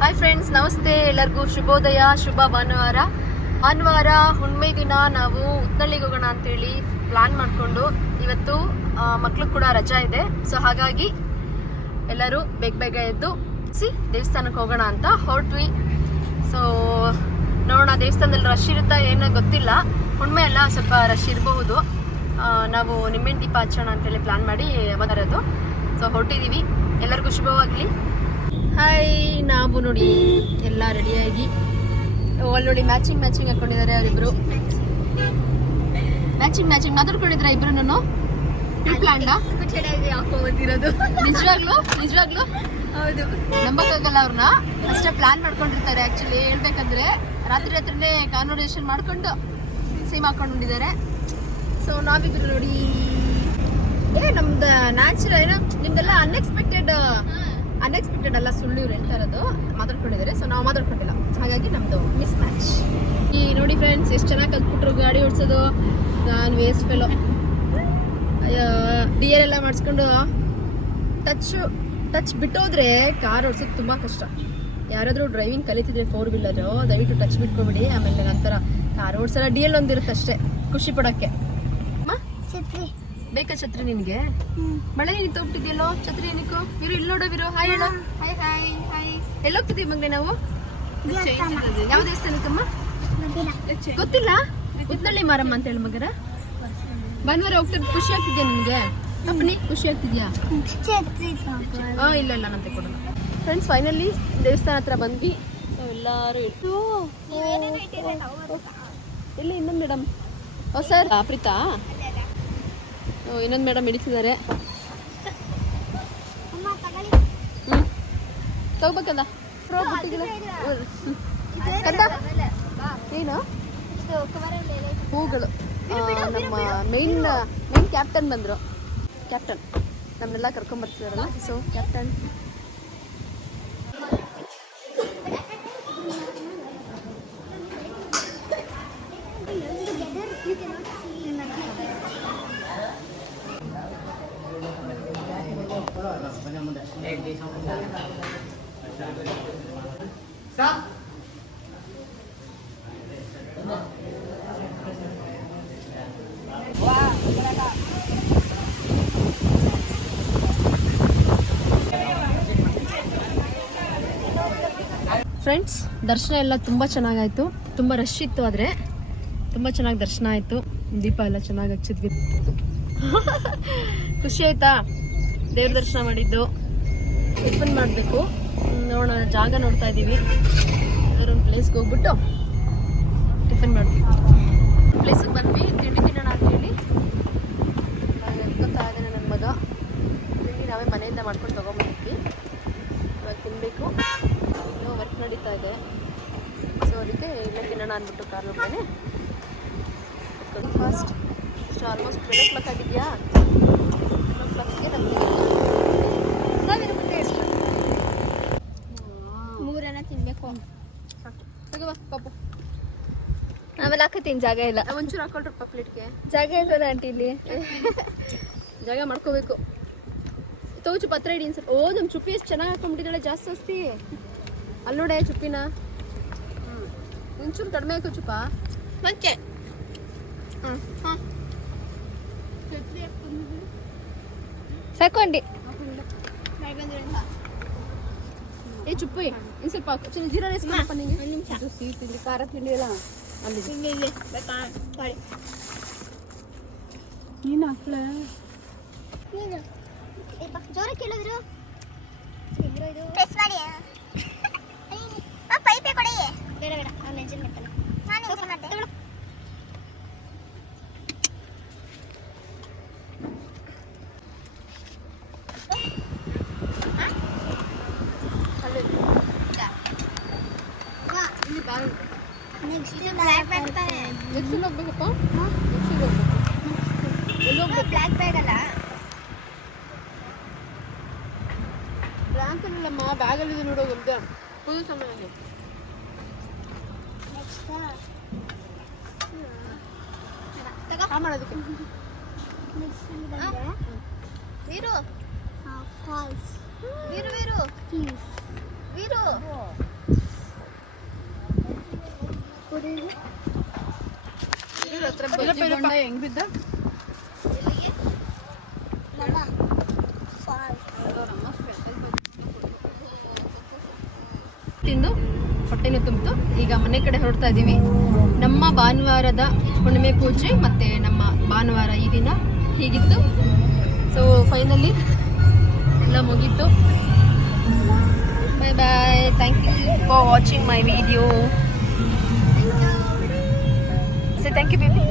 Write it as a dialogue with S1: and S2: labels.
S1: Hi friends ನಮಸ್ತೆ. ಎಲ್ಲರಿಗೂ ಶುಭೋದಯ, ಶುಭ ಭಾನುವಾರ. ಭಾನುವಾರ ಹುಣ್ಮೆ ದಿನ, ನಾವು ಉತ್ನಳ್ಳಿಗೆ ಹೋಗೋಣ ಅಂತೇಳಿ ಪ್ಲಾನ್ ಮಾಡಿಕೊಂಡು ಇವತ್ತು ಮಕ್ಕಳು ಕೂಡ ರಜಾ ಇದೆ. ಸೊ ಹಾಗಾಗಿ ಎಲ್ಲರೂ ಬೇಗ ಬೇಗ ಎದ್ದು ಸಿ ದೇವಸ್ಥಾನಕ್ಕೆ ಹೋಗೋಣ ಅಂತ ಹೊರಟ್ವಿ. ಸೊ ನೋಡೋಣ, ದೇವಸ್ಥಾನದಲ್ಲಿ ರಶ್ ಇರುತ್ತಾ ಏನೋ ಗೊತ್ತಿಲ್ಲ. ಹುಣ್ಮೆ ಅಲ್ಲ, ಸ್ವಲ್ಪ ರಶ್ ಇರಬಹುದು. ನಾವು ನಿಮ್ಮೆಣ್ಣೆ ದೀಪ ಹಚ್ಚೋಣ ಅಂತೇಳಿ ಪ್ಲಾನ್ ಮಾಡಿ ಬರೋದು ಸೊ ಹೊರಟಿದ್ದೀವಿ ಎಲ್ಲರಿಗೂ ಶುಭವಾಗಲಿ. ಹಾಯ್ ನಾವು ನೋಡಿ ಎಲ್ಲ ರೆಡಿಯಾಗಿ ಅಲ್ಲಿ ನೋಡಿ ಮ್ಯಾಚಿಂಗ್ ಮ್ಯಾಚಿಂಗ್ ಹಾಕೊಂಡಿದ್ದಾರೆ ಅವರಿಬ್ರು. ಮ್ಯಾಚಿಂಗ್ ಮ್ಯಾಚಿಂಗ್ ಮಾತಾಡ್ಕೊಂಡಿದ್ರ ಇಬ್ರು
S2: ನಾನು
S1: ನಿಜವಾಗ್ಲು? ನಿಜವಾಗ್ಲು?
S2: ಹೌದು.
S1: ನಂಬಕ್ಕಾಗಲ್ಲ ಅವ್ರನ್ನ? ಅಷ್ಟೇ ಪ್ಲಾನ್ ಮಾಡ್ಕೊಂಡಿರ್ತಾರೆ ಆಕ್ಚುಲಿ ಹೇಳ್ಬೇಕಂದ್ರೆ ರಾತ್ರಿ ರಾತ್ರಿನೇ ಕಾನ್ವರ್ಸೇಷನ್ ಮಾಡ್ಕೊಂಡು ಸೇಮ್ ಹಾಕೊಂಡಿದ್ದಾರೆ. ಸೊ ನಾವಿಬ್ರು ನೋಡಿ. ಏ ನಮ್ದು ನ್ಯಾಚುರಲ್ ಏನೋ ನಿಮ್ದೆಲ್ಲ ಅನ್ಎಕ್ಸ್ಪೆಕ್ಟೆಡ್ ಅನ್ಎಕ್ಸ್ಪೆಕ್ಟೆಡ್ ಅಲ್ಲ ಸುಳ್ಳು ಇವ್ರು ಹೇಳ್ತಾ ಇರೋದು. ಮಾತಾಡ್ಕೊಂಡಿದ್ದಾರೆ. ಸೊ ನಾವು ಮಾತಾಡ್ಕೊಂಡಿಲ್ಲ ಹಾಗಾಗಿ ನಮ್ದು ಮಿಸ್ ಮ್ಯಾಚ್ ಈ ನೋಡಿ ಫ್ರೆಂಡ್ಸ್ ಎಷ್ಟು ಚೆನ್ನಾಗಿ ಕಲ್ತ್ಬಿಟ್ರು ಗಾಡಿ ಓಡಿಸೋದು. ನಾನು ವೇಸ್ಟ್ ಫೆಲೋ ಡಿ ಎಲ್ ಎಲ್ಲ ಮಾಡಿಸ್ಕೊಂಡು ಟಚ್ ಟಚ್ ಬಿಟ್ಟೋದ್ರೆ ಕಾರ್ ಓಡಿಸೋದು ತುಂಬ ಕಷ್ಟ. ಯಾರಾದರೂ ಡ್ರೈವಿಂಗ್ ಕಲಿತಿದ್ರೆ ಫೋರ್ ವೀಲರು ದಯವಿಟ್ಟು ಟಚ್ ಬಿಟ್ಕೊಬಿಡಿ. ಆಮೇಲೆ ನಂತರ ಕಾರ್ ಓಡಿಸಲ್ಲ ಡಿ ಎಲ್ ಒಂದಿರುತ್ತೆ ಅಷ್ಟೇ. ಖುಷಿ ಪಡೋಕ್ಕೆ. ಬೇಕಾ ಛತ್ರಿ ನಿನಗೆ? ಮಳೆ ನೀನು ತೊಗೊಬಿಟ್ಟಿದ್ಯಲ್ಲೋ ಛತ್ರಿ ಏನಕ್ಕೋ? ಇರು ಇಲ್ಲಿ ನೋಡೋ ಇರು ಹಾಯ್ ಹೇಳೋ
S2: ಹಾಯ್ ಹಾಯ್ ಹಾಯ್
S1: ಎಲ್ಲೋಗ್ತಿದ್ದೀವಿ ಮಗನೆ ನಾವು. ಯಾವ ದೇವಸ್ಥಾನಕ್ಕಮ್ಮ? ಗೊತ್ತಿಲ್ಲ? ಉತ್ನಳ್ಳಿ ಮಾರಮ್ಮ ಅಂತ ಹೇಳಿ ಮಗರ. ಭಾನುವಾರ ಹೋಗ್ತಿದ್ ಖುಷಿ ಆಗ್ತಿದ್ಯಾ ನಿನಗೆ? ಅಪ್ಪನಿ ಖುಷಿ ಆಗ್ತಿದ್ಯಾ? ಹಾ ಇಲ್ಲ ಇಲ್ಲ ನಂತೆ ಕೊಡೋಣ. ಫ್ರೆಂಡ್ಸ್ ಫೈನಲಿ ದೇವಸ್ಥಾನ ಹತ್ರ ಬಂದ್ವಿ. ಎಲ್ಲಾರು ಇಟ್ಟು ಇಲ್ಲಿ ಇನ್ನೊಂದು ಮೇಡಮ್ ಓ ಸರ್ ಪ್ರೀತಾ. ಇನ್ನೊಂದು ಮೇಡಮ್ ಹಿಡಿತಿದ್ದಾರೆ ಹ್ಞೂ ತಗೋಬೇಕಲ್ಲ? ಏನು? ಹೂಗಳು. ನಮ್ಮ ಮೇನ್ ಮೇನ್ ಕ್ಯಾಪ್ಟನ್ ಬಂದರು. ಕ್ಯಾಪ್ಟನ್ ನಮ್ಮನ್ನೆಲ್ಲ ಕರ್ಕೊಂಬರ್ತಿದಾರಲ್ಲ ಸೊ ಕ್ಯಾಪ್ಟನ್ ಫ್ರೆಂಡ್ಸ್ ದರ್ಶನ ಎಲ್ಲ ತುಂಬ ಚೆನ್ನಾಗಾಯಿತು. ತುಂಬ ರಶ್ ಇತ್ತು ಆದರೆ. ತುಂಬ ಚೆನ್ನಾಗಿ ದರ್ಶನ ಆಯಿತು. ದೀಪ ಎಲ್ಲ ಚೆನ್ನಾಗಿ ಹಚ್ಚಿದ್ವಿ. ಖುಷಿ ಆಯ್ತಾ? ದೇವ್ರ ದರ್ಶನ ಮಾಡಿದ್ದು. ಟಿಫನ್ ಮಾಡಬೇಕು. ನೋಡೋಣ, ಜಾಗ ನೋಡ್ತಾ ಇದ್ದೀವಿ ಒಂದು ಪ್ಲೇಸ್ಗೆ ಹೋಗ್ಬಿಟ್ಟು ಟಿಫನ್ ಮಾಡಬೇಕು ಪ್ಲೇಸಿಗೆ ಬಂದ್ವಿ, ತಿಂಡಿ ತಿನ್ನೋಣ ಅಂತೇಳಿ ಎತ್ಕೊತಾ ಇದ್ದೇನೆ ನನ್ನ ಮಗ. ತಿಂಡಿ ನಾವೇ ಮನೆಯಿಂದ ಮಾಡ್ಕೊಂಡು ತೊಗೊಂಬಂದಿದ್ವಿ ಇವಾಗ ತಿನ್ನಬೇಕು ಇನ್ನೂ ವರ್ಕ್ ನಡೀತಾ ಇದೆ. ಸೊ ಅದಕ್ಕೆ ಇಲ್ಲೇ ತಿನ್ನೋಣ ಅಂದ್ಬಿಟ್ಟು car fast so almost twelve o'clock ಆಗಿದೆಯಾ? ಟ್ವೆಲ್ ಓ ಕ್ಲಾಕ್ಗೆ ನಮಗೆ
S2: ತಿನ್ಬೇಕು.
S1: ಪಾಪು
S2: ಆಮೇಲೆ ಹಾಕತ್ತೀನಿ ಜಾಗ ಇಲ್ಲ.
S1: ಒಂಚೂರು ಹಾಕೊಳ್ರಪ್ಪ ಪ್ಲೇಟ್ಗೆ.
S2: ಜಾಗ ಇಲ್ಲ ಆಂಟಿ ಇಲ್ಲಿ.
S1: ಜಾಗ ಮಾಡ್ಕೋಬೇಕು. ತೋಚು ಪತ್ರ ಇಡಿ ಸರ್ ಓ ನಮ್ಮ ಚುಪ್ಪಿ ಎಷ್ಟು ಚೆನ್ನಾಗಿ ಹಾಕೊಂಡ್ಬಿಟ್ಟಿದ್ದಾಳೆ ಜಾಸ್ತಿ ಜಾಸ್ತಿ. ಅಲ್ಲಿ ನೋಡೆ ಚುಪ್ಪಿನ. ಒಂಚೂರು ಕಡಿಮೆ ಹಾಕೋ ಚುಪ್ಪ.
S2: ಮಂಚೆ ಸಾಕೊಂಡಿ
S1: ಏ ಚುಪ್ಪಿ ಇನ್ ಸ್ವಲ್ಪ ಜೀರಾ ರೈಸ್ ಮಾಡಪ್ಪ ನಿಂಗೆ ಸಿಹಿ ತಿಂಡಿ ಖಾರ ತಿಂಡಿ ಎಲ್ಲ ಅಲ್ಲಿ. ನೀನು ಹಾಕ್ಲೆ?
S2: ಜೋರ ಕೇಳಿದ್ರು. ಪ್ರೆಸ್ ಮಾಡಿ ಪೈಪೆ ಕೊಡಿ. ಬೇಡ ಬೇಡ. ನಾನು ಎಂಜಿನ್ ಮಾಡ್ತಾನೆ ನಾನು ಎಂಜಿನ್ ಮಾಡ್ತೆ
S1: ಅಲ್ಲಿ ಇಲ್ಲಿ ಬಾಲ್
S2: ನೆಕ್ಸ್ಟ್ ಬ್ಲ್ಯಾಕ್ ಬ್ಯಾಗ್ ತಾನೆ
S1: ನೆಕ್ಸ್ಟ್ ಹೋಗ್ಬೇಕಪ್ಪ ನೆಕ್ಸ್ಟ್ ಎಲ್ಲಿ ಹೋಗ್ಬೇಕು ಎಲ್ಲಿ ಹೋಗ್ಬೇಕು
S2: ಬ್ಲ್ಯಾಕ್ ಬ್ಯಾಗ್ ಅಲ್ಲ
S1: ಬ್ಯಾಗಲ್ಲಿ ಬ್ಯಾಗಲ್ಲಿದೆ ನೋಡೋ ಒಂದೇ ಫುಲ್ ಸಮಯ
S2: ನೆಕ್ಸ್ಟ್
S1: ಮಾಡೋದಕ್ಕೆ
S2: ನೆಕ್ಸ್ಟ್ ವೀರು ಫಾಲ್ಸ್ ವೀರು ವೀರು ವೀರು
S1: ತಿಂದು, ಹೊಟ್ಟೆನೂ ತುಂಬಿತು. ಈಗ ಮನೆ ಕಡೆ ಹೊರಡ್ತಾ ಇದ್ದೀವಿ ನಮ್ಮ ಭಾನುವಾರದ ಹುಣ್ಣಿಮೆ ಪೂಜೆ ಮತ್ತೆ ನಮ್ಮ ಭಾನುವಾರ ಈ ದಿನ ಹೀಗಿತ್ತು. ಸೊ ಫೈನಲಿ ಎಲ್ಲ ಮುಗೀತು. Bye bye thank you for watching my video say thank you baby